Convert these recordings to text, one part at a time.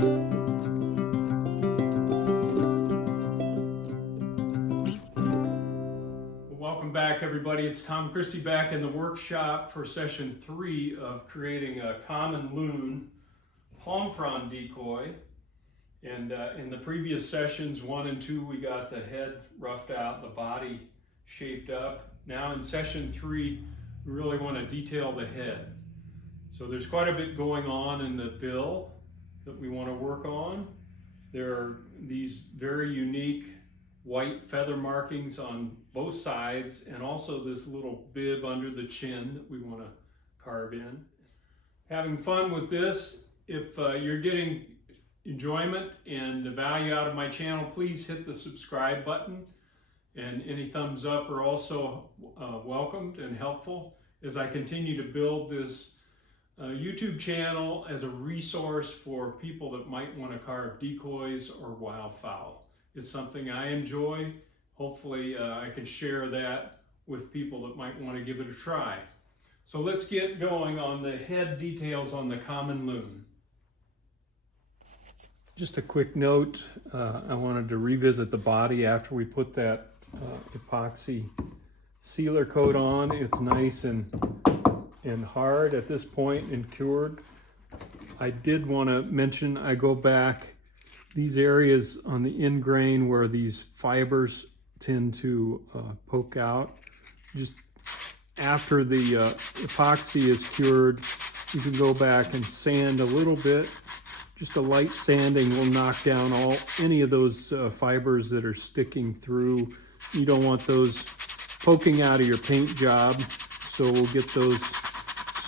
Welcome back, everybody. It's Tom Christie back in the workshop for session 3 of creating a Common Loon palm frond decoy. And in the previous sessions 1 and 2, we got the head roughed out, the body shaped up. Now in session 3, we really want to detail the head. So there's quite a bit going on in the bill that we want to work on. There are these very unique white feather markings on both sides, and also this little bib under the chin that we want to carve in. Having fun with this. If you're getting enjoyment and value out of my channel, please hit the subscribe button, and any thumbs up are also welcomed and helpful as I continue to build this YouTube channel as a resource for people that might want to carve decoys or wildfowl. It's something I enjoy. Hopefully I can share that with people that might want to give it a try. So let's get going on the head details on the Common Loon. Just a quick note, I wanted to revisit the body after we put that epoxy sealer coat on. It's nice and hard at this point and cured. I did want to mention, I go back these areas on the end grain where these fibers tend to poke out. Just after the epoxy is cured, you can go back and sand a little bit. Just a light sanding will knock down any of those fibers that are sticking through. You don't want those poking out of your paint job, so we'll get those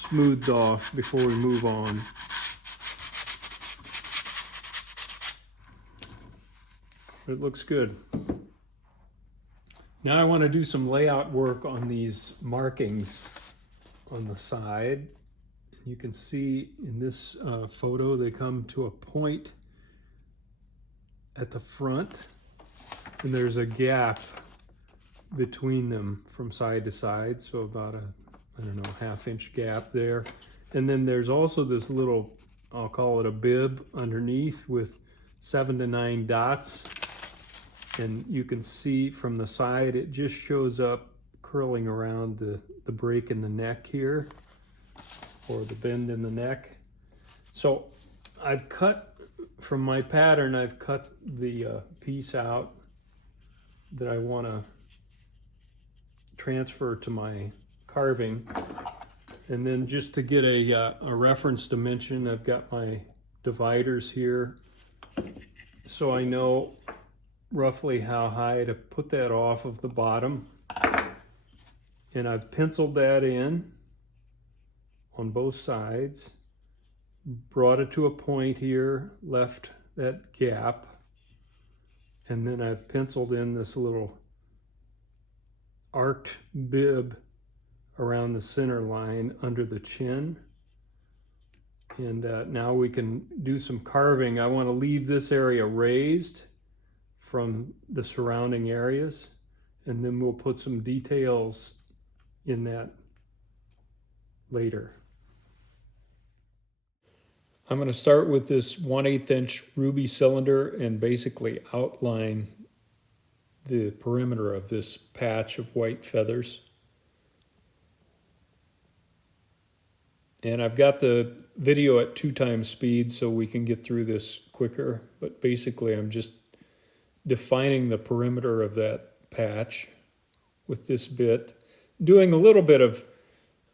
smoothed off before we move on. It looks good. Now I want to do some layout work on these markings on the side. You can see in this photo they come to a point at the front, and there's a gap between them from side to side, so about a, I don't know, half-inch gap there. And then there's also this little, I'll call it a bib underneath with 7 to 9 dots. And you can see from the side, it just shows up curling around the break in the neck here, or the bend in the neck. So I've cut, from my pattern, I've cut the piece out that I want to transfer to my carving. And then just to get a reference dimension, I've got my dividers here, so I know roughly how high to put that off of the bottom. And I've penciled that in on both sides, brought it to a point here, left that gap, and then I've penciled in this little arced bib around the center line under the chin. And now we can do some carving. I want to leave this area raised from the surrounding areas, and then we'll put some details in that later. I'm going to start with this 1/8 inch ruby cylinder and basically outline the perimeter of this patch of white feathers. And I've got the video at 2x speed so we can get through this quicker, but basically I'm just defining the perimeter of that patch with this bit, doing a little bit of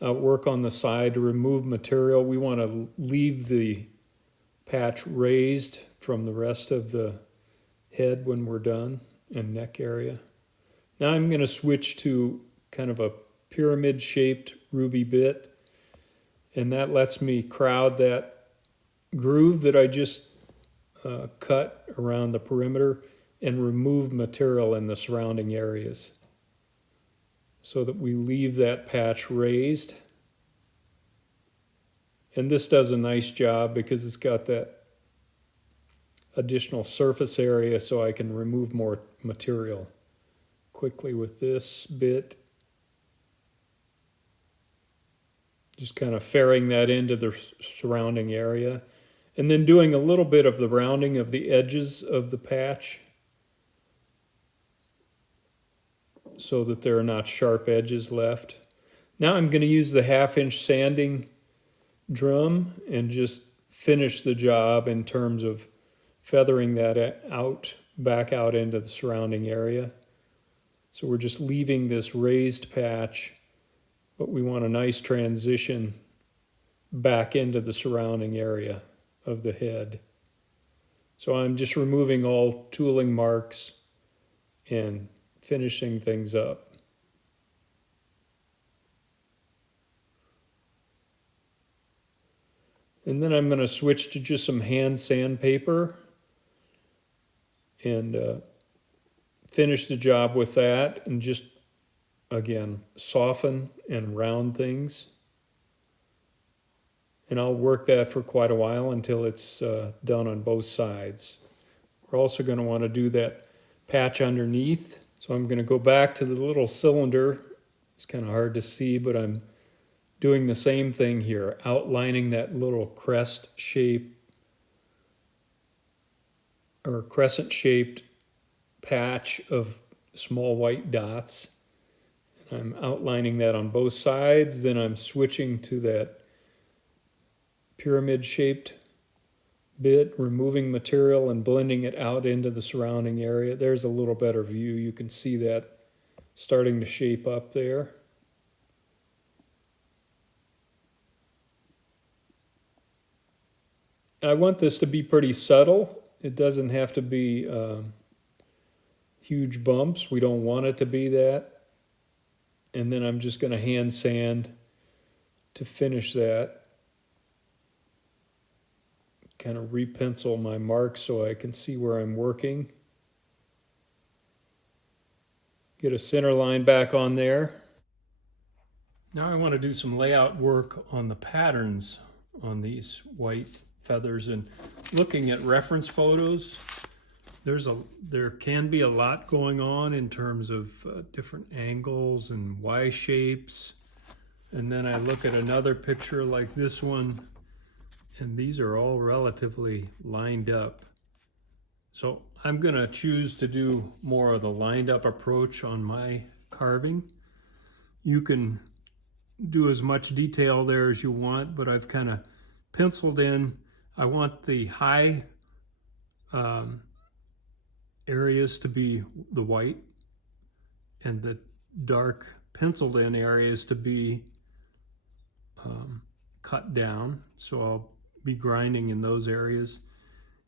work on the side to remove material. We want to leave the patch raised from the rest of the head when we're done, and neck area. Now I'm going to switch to kind of a pyramid shaped ruby bit, and that lets me crowd that groove that I just cut around the perimeter and remove material in the surrounding areas so that we leave that patch raised. And this does a nice job because it's got that additional surface area so I can remove more material quickly with this bit. Just kind of ferring that into the surrounding area. And then doing a little bit of the rounding of the edges of the patch so that there are not sharp edges left. Now I'm going to use the 1/2-inch sanding drum and just finish the job in terms of feathering that out, back out into the surrounding area. So we're just leaving this raised patch, but we want a nice transition back into the surrounding area of the head. So I'm just removing all tooling marks and finishing things up. And then I'm going to switch to just some hand sandpaper and finish the job with that, and just, again, soften and round things. And I'll work that for quite a while until it's done on both sides. We're also going to want to do that patch underneath. So I'm going to go back to the little cylinder. It's kind of hard to see, but I'm doing the same thing here, outlining that little crest shape or crescent-shaped patch of small white dots. I'm outlining that on both sides. Then I'm switching to that pyramid-shaped bit, removing material and blending it out into the surrounding area. There's a little better view. You can see that starting to shape up there. I want this to be pretty subtle. It doesn't have to be huge bumps. We don't want it to be that. And then I'm just going to hand sand to finish that. Kind of re-pencil my marks so I can see where I'm working. Get a center line back on there. Now I want to do some layout work on the patterns on these white feathers, and looking at reference photos, there can be a lot going on in terms of different angles and Y shapes. And then I look at another picture like this one, and these are all relatively lined up. So I'm going to choose to do more of the lined up approach on my carving. You can do as much detail there as you want, but I've kind of penciled in. I want the high areas to be the white and the dark penciled in areas to be cut down. So I'll be grinding in those areas.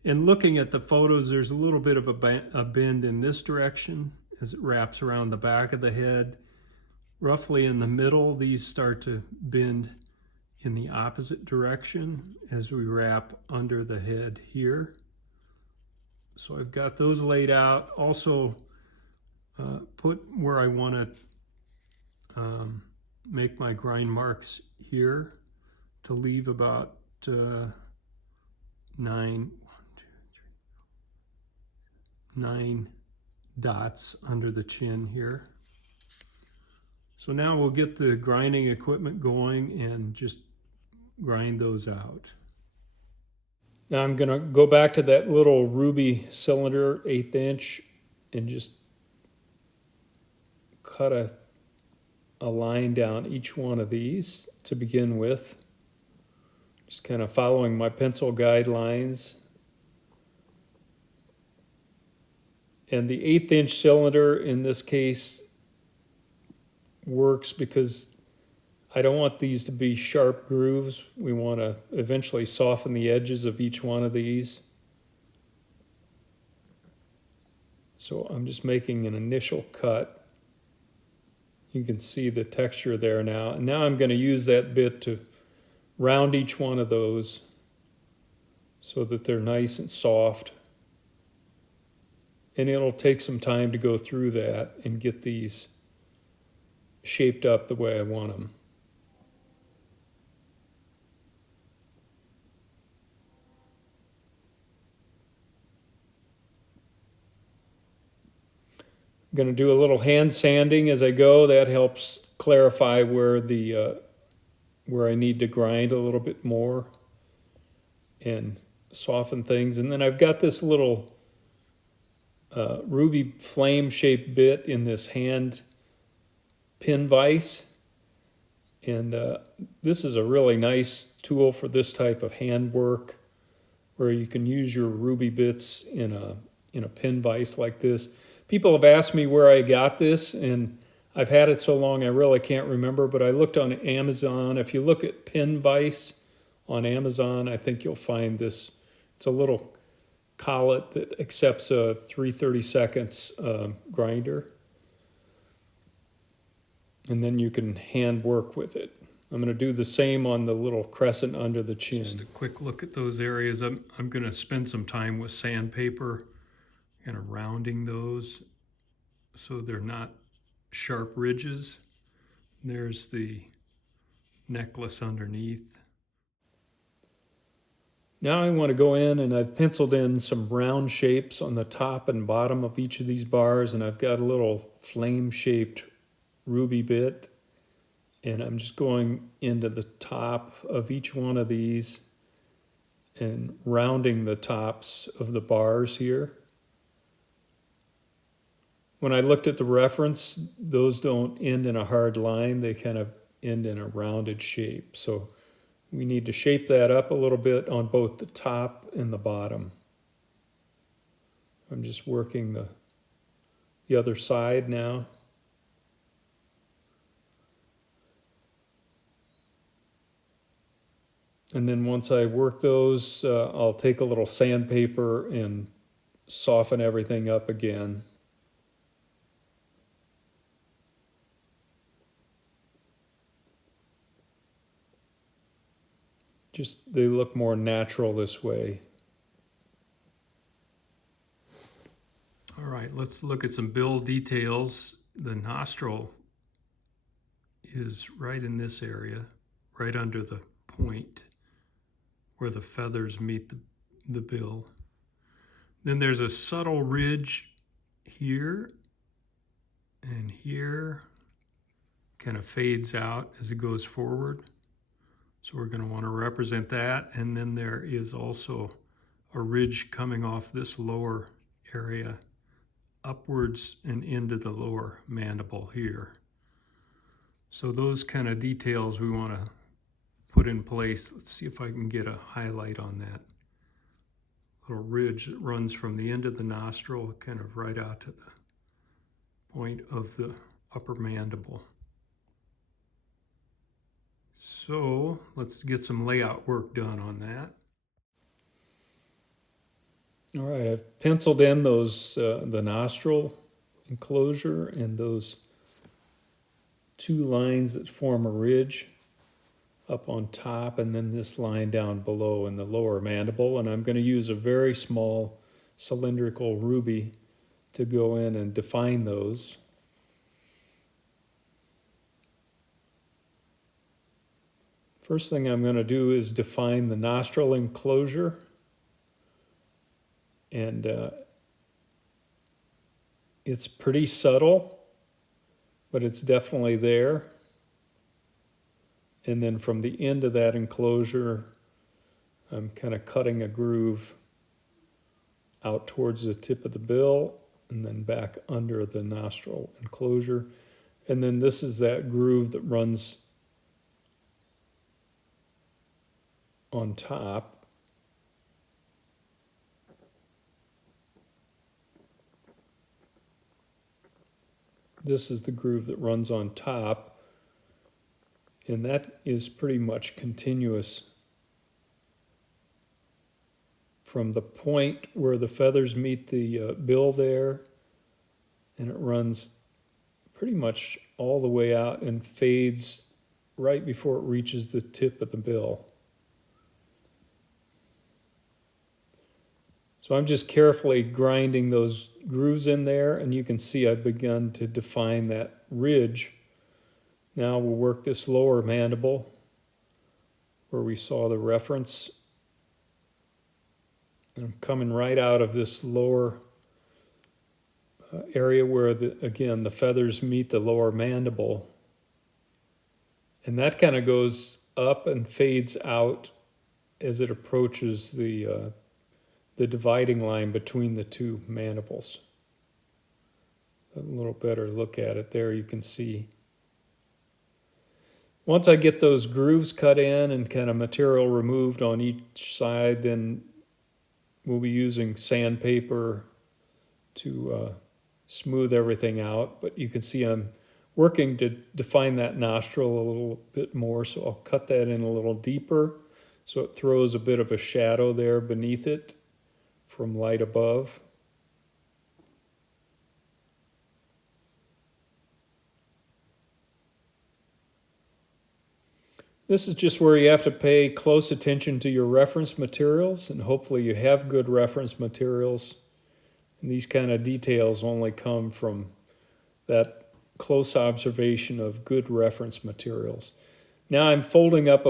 And looking at the photos, there's a little bit of a bend in this direction as it wraps around the back of the head. Roughly in the middle, these start to bend in the opposite direction as we wrap under the head here. So I've got those laid out. Also put where I want to make my grind marks here to leave about 9 dots under the chin here. So now we'll get the grinding equipment going and just grind those out. Now I'm going to go back to that little ruby cylinder, 1/8 inch, and just cut a line down each one of these to begin with. Just kind of following my pencil guidelines. And the 1/8 inch cylinder in this case works because I don't want these to be sharp grooves. We want to eventually soften the edges of each one of these. So I'm just making an initial cut. You can see the texture there now. And now I'm going to use that bit to round each one of those so that they're nice and soft. And it'll take some time to go through that and get these shaped up the way I want them. I'm going to do a little hand sanding as I go. That helps clarify where I need to grind a little bit more. And soften things. And then I've got this little ruby flame shaped bit in this hand pin vise. And this is a really nice tool for this type of handwork, where you can use your ruby bits in a pin vise like this. People have asked me where I got this, and I've had it so long I really can't remember, but I looked on Amazon. If you look at pin vise on Amazon, I think you'll find this. It's a little collet that accepts a 3/32 grinder. And then you can hand work with it. I'm going to do the same on the little crescent under the chin. Just a quick look at those areas. I'm going to spend some time with sandpaper, kind of rounding those so they're not sharp ridges. There's the necklace underneath. Now I want to go in, and I've penciled in some round shapes on the top and bottom of each of these bars, and I've got a little flame-shaped ruby bit, and I'm just going into the top of each one of these and rounding the tops of the bars here. When I looked at the reference, those don't end in a hard line, they kind of end in a rounded shape. So we need to shape that up a little bit on both the top and the bottom. I'm just working the other side now. And then once I work those, I'll take a little sandpaper and soften everything up again. Just, they look more natural this way. All right, let's look at some bill details. The nostril is right in this area, right under the point where the feathers meet the bill. Then there's a subtle ridge here and here, kind of fades out as it goes forward. So we're going to want to represent that. And then there is also a ridge coming off this lower area upwards and into the lower mandible here. So those kind of details we want to put in place. Let's see if I can get a highlight on that little ridge that runs from the end of the nostril kind of right out to the point of the upper mandible. So let's get some layout work done on that. All right, I've penciled in those the nostril enclosure and those two lines that form a ridge up on top, and then this line down below in the lower mandible. And I'm going to use a very small cylindrical ruby to go in and define those. First thing I'm going to do is define the nostril enclosure. And it's pretty subtle, but it's definitely there. And then from the end of that enclosure, I'm kind of cutting a groove out towards the tip of the bill and then back under the nostril enclosure. And then this is that groove that runs on top. This is the groove that runs on top. And that is pretty much continuous from the point where the feathers meet the bill there, and it runs pretty much all the way out and fades right before it reaches the tip of the bill. So I'm just carefully grinding those grooves in there, and you can see I've begun to define that ridge. Now we'll work this lower mandible where we saw the reference. And I'm coming right out of this lower area where, again, the feathers meet the lower mandible. And that kind of goes up and fades out as it approaches the the dividing line between the two mandibles. A little better look at it there, you can see. Once I get those grooves cut in and kind of material removed on each side, then we'll be using sandpaper to smooth everything out. But you can see I'm working to define that nostril a little bit more, so I'll cut that in a little deeper so it throws a bit of a shadow there beneath it from light above. This is just where you have to pay close attention to your reference materials, and hopefully you have good reference materials. And these kind of details only come from that close observation of good reference materials. Now I'm folding up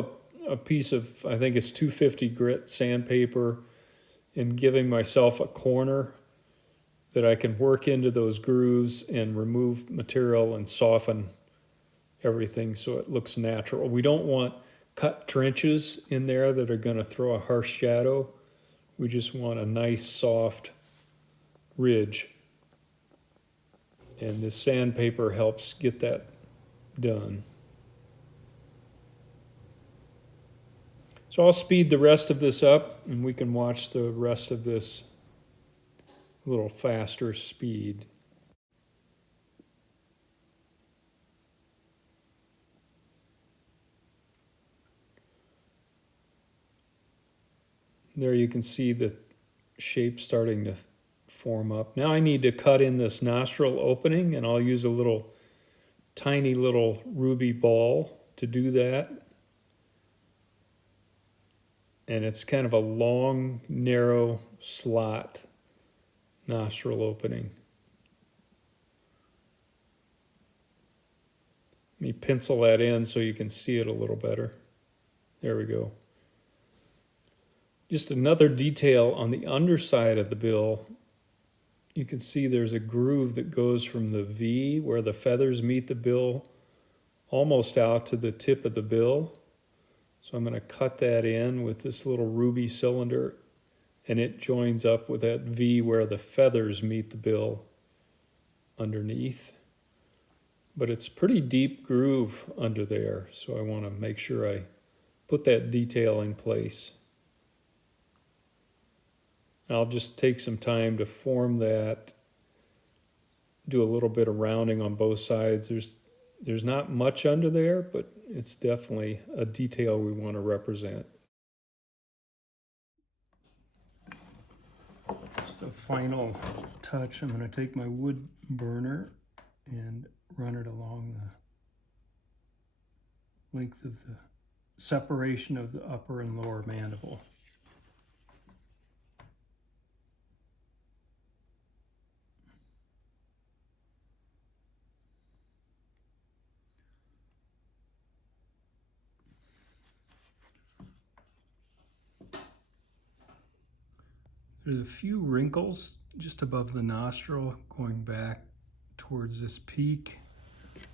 a piece of, I think it's 250 grit sandpaper, and giving myself a corner that I can work into those grooves and remove material and soften everything so it looks natural. We don't want cut trenches in there that are going to throw a harsh shadow. We just want a nice soft ridge. And this sandpaper helps get that done. So I'll speed the rest of this up and we can watch the rest of this a little faster speed. There you can see the shape starting to form up. Now I need to cut in this nostril opening, and I'll use a little tiny little ruby ball to do that. And it's kind of a long, narrow slot nostril opening. Let me pencil that in so you can see it a little better. There we go. Just another detail on the underside of the bill. You can see there's a groove that goes from the V where the feathers meet the bill almost out to the tip of the bill. So I'm going to cut that in with this little ruby cylinder, and it joins up with that V where the feathers meet the bill underneath. But it's pretty deep groove under there, so I want to make sure I put that detail in place. I'll just take some time to form that, do a little bit of rounding on both sides. There's not much under there, but it's definitely a detail we want to represent. Just a final touch. I'm going to take my wood burner and run it along the length of the separation of the upper and lower mandible. There's a few wrinkles just above the nostril going back towards this peak.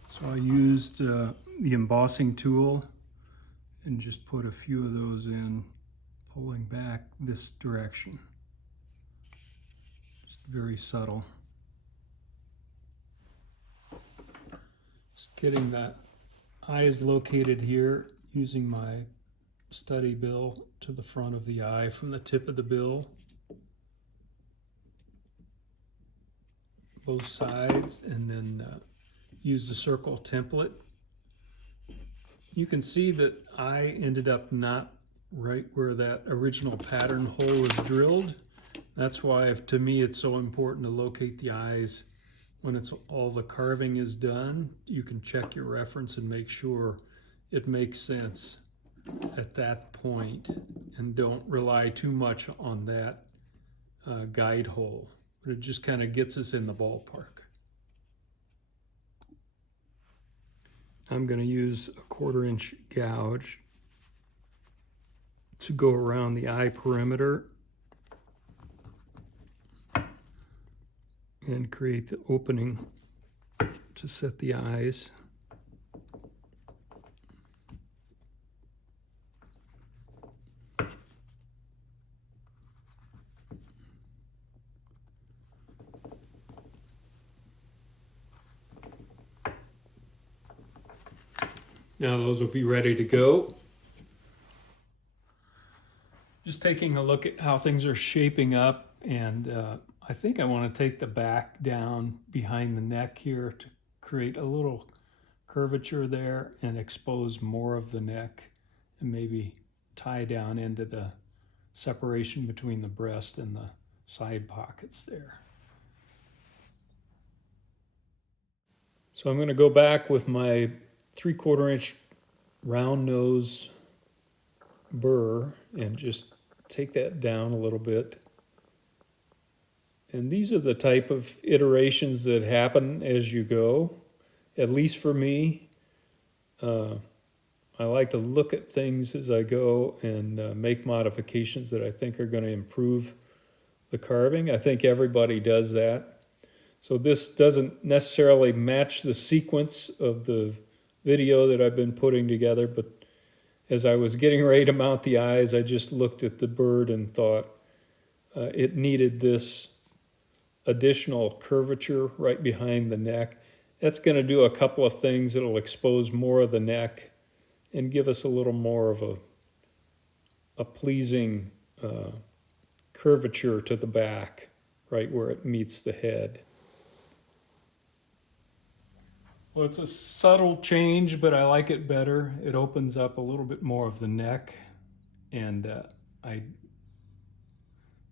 So I used the embossing tool and just put a few of those in, pulling back this direction. Just very subtle. Just getting that eyes located here using my study bill to the front of the eye from the tip of the bill. Both sides, and then use the circle template. You can see that I ended up not right where that original pattern hole was drilled. That's why, to me, it's so important to locate the eyes when all the carving is done. You can check your reference and make sure it makes sense at that point, and don't rely too much on that guide hole. But it just kind of gets us in the ballpark. I'm going to use a 1/4 inch gouge to go around the eye perimeter and create the opening to set the eyes. Now those will be ready to go. Just taking a look at how things are shaping up, and I think I want to take the back down behind the neck here to create a little curvature there and expose more of the neck, and maybe tie down into the separation between the breast and the side pockets there. So I'm going to go back with my 3/4 inch round nose burr and just take that down a little bit. And these are the type of iterations that happen as you go, at least for me. I like to look at things as I go and make modifications that I think are going to improve the carving. I think everybody does that. So this doesn't necessarily match the sequence of the video that I've been putting together, but as I was getting ready to mount the eyes, I just looked at the bird and thought it needed this additional curvature right behind the neck. That's going to do a couple of things. It'll expose more of the neck and give us a little more of a pleasing curvature to the back, right where it meets the head. Well, it's a subtle change, but I like it better. It opens up a little bit more of the neck, and I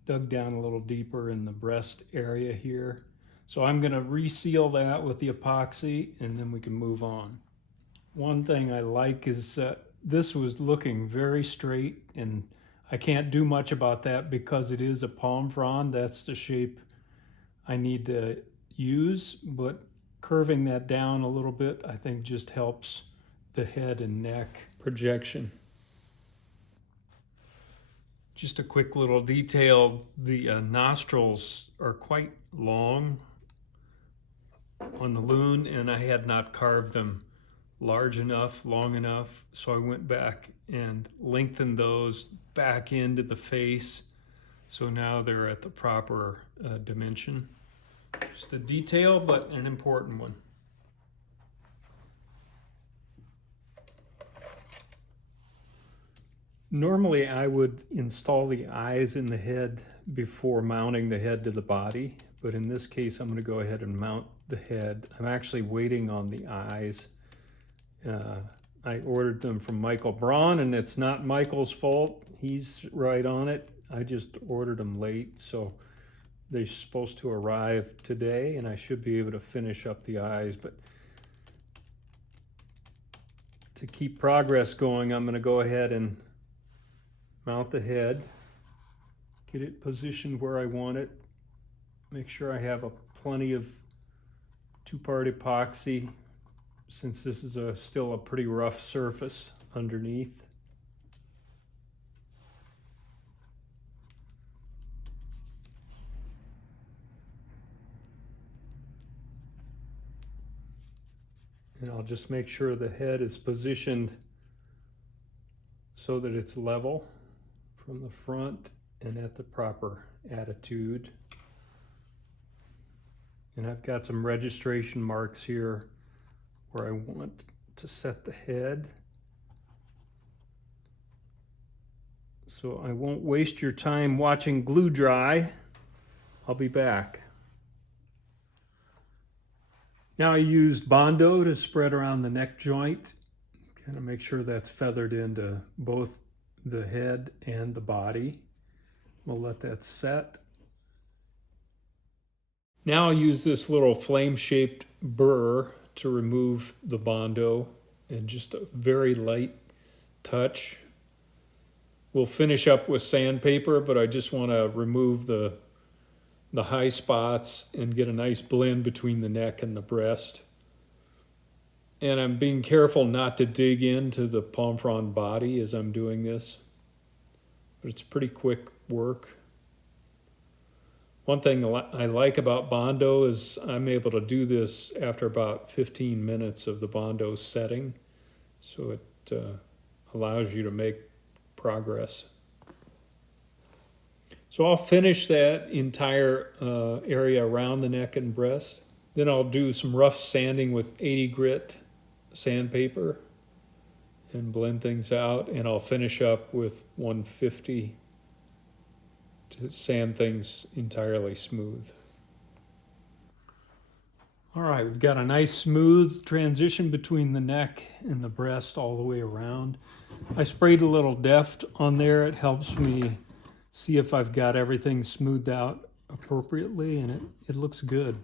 dug down a little deeper in the breast area here. So I'm going to reseal that with the epoxy, and then we can move on. One thing I like is this was looking very straight, and I can't do much about that because it is a palm frond. That's the shape I need to use, but curving that down a little bit, I think just helps the head and neck projection. Just a quick little detail, the nostrils are quite long on the loon, and I had not carved them large enough, long enough, so I went back and lengthened those back into the face, so now they're at the proper dimension. Just a detail, but an important one. Normally I would install the eyes in the head before mounting the head to the body, but in this case I'm going to go ahead and mount the head. I'm actually waiting on the eyes. I ordered them from Michael Braun, and it's not Michael's fault. He's right on it. I just ordered them late, so they're supposed to arrive today, and I should be able to finish up the eyes. But to keep progress going, I'm going to go ahead and mount the head, get it positioned where I want it, make sure I have plenty of two-part epoxy, since this is still a pretty rough surface underneath. And I'll just make sure the head is positioned so that it's level from the front and at the proper attitude. And I've got some registration marks here where I want to set the head. So I won't waste your time watching glue dry. I'll be back. Now I used Bondo to spread around the neck joint. Kind of make sure that's feathered into both the head and the body. We'll let that set. Now I'll use this little flame-shaped burr to remove the Bondo, and just a very light touch. We'll finish up with sandpaper, but I just want to remove the high spots and get a nice blend between the neck and the breast. And I'm being careful not to dig into the palm frond body as I'm doing this, but it's pretty quick work. One thing I like about Bondo is I'm able to do this after about 15 minutes of the Bondo setting, so it allows you to make progress. So I'll finish that entire area around the neck and breast. Then I'll do some rough sanding with 80 grit sandpaper. and blend things out, and I'll finish up with 150 to sand things entirely smooth. All right, we've got a nice smooth transition between the neck and the breast all the way around. I sprayed a little Deft on there. It helps me see if I've got everything smoothed out appropriately, and it looks good.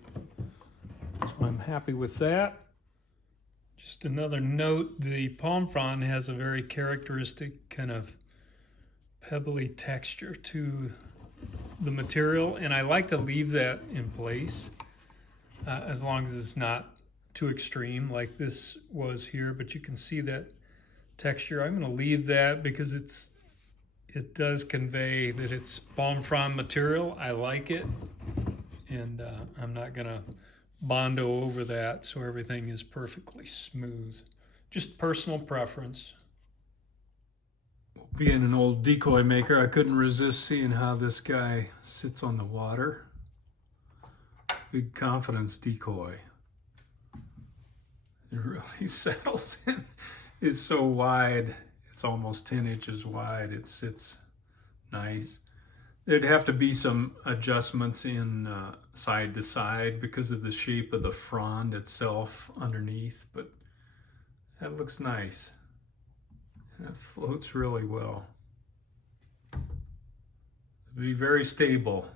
So I'm happy with that. Just another note, the palm frond has a very characteristic kind of pebbly texture to the material, and I like to leave that in place as long as it's not too extreme like this was here, but you can see that texture. I'm going to leave that because it does convey that it's palm frond material. I like it, and I'm not going to Bondo over that so everything is perfectly smooth. Just personal preference. Being an old decoy maker, I couldn't resist seeing how this guy sits on the water. Big confidence decoy. It really settles in. It's so wide. It's almost 10 inches wide. It sits nice. There'd have to be some adjustments in side to side because of the shape of the frond itself underneath, but that looks nice. And it floats really well. It'll be very stable.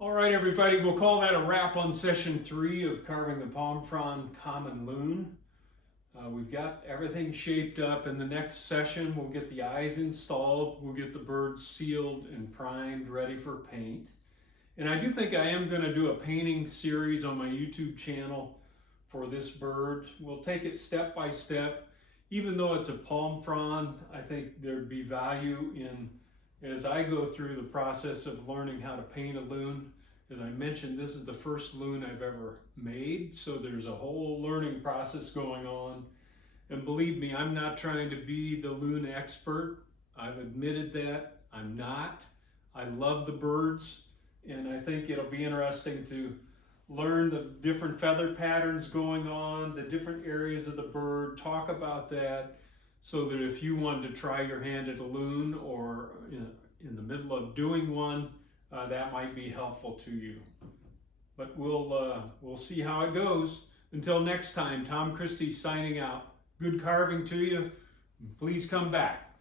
All right, everybody, we'll call that a wrap on session 3 of carving the palm frond Common Loon. We've got everything shaped up. In the next session, we'll get the eyes installed. We'll get the bird sealed and primed, ready for paint. And I do think I am going to do a painting series on my YouTube channel for this bird. We'll take it step by step. Even though it's a palm frond, I think there'd be value in, as I go through the process of learning how to paint a loon. As I mentioned, this is the first loon I've ever made, so there's a whole learning process going on. And believe me, I'm not trying to be the loon expert. I've admitted that. I'm not. I love the birds, and I think it'll be interesting to learn the different feather patterns going on, the different areas of the bird, talk about that, so that if you wanted to try your hand at a loon or in the middle of doing one, that might be helpful to you. But we'll see how it goes. Until next time, Tom Christie signing out. Good carving to you. Please come back.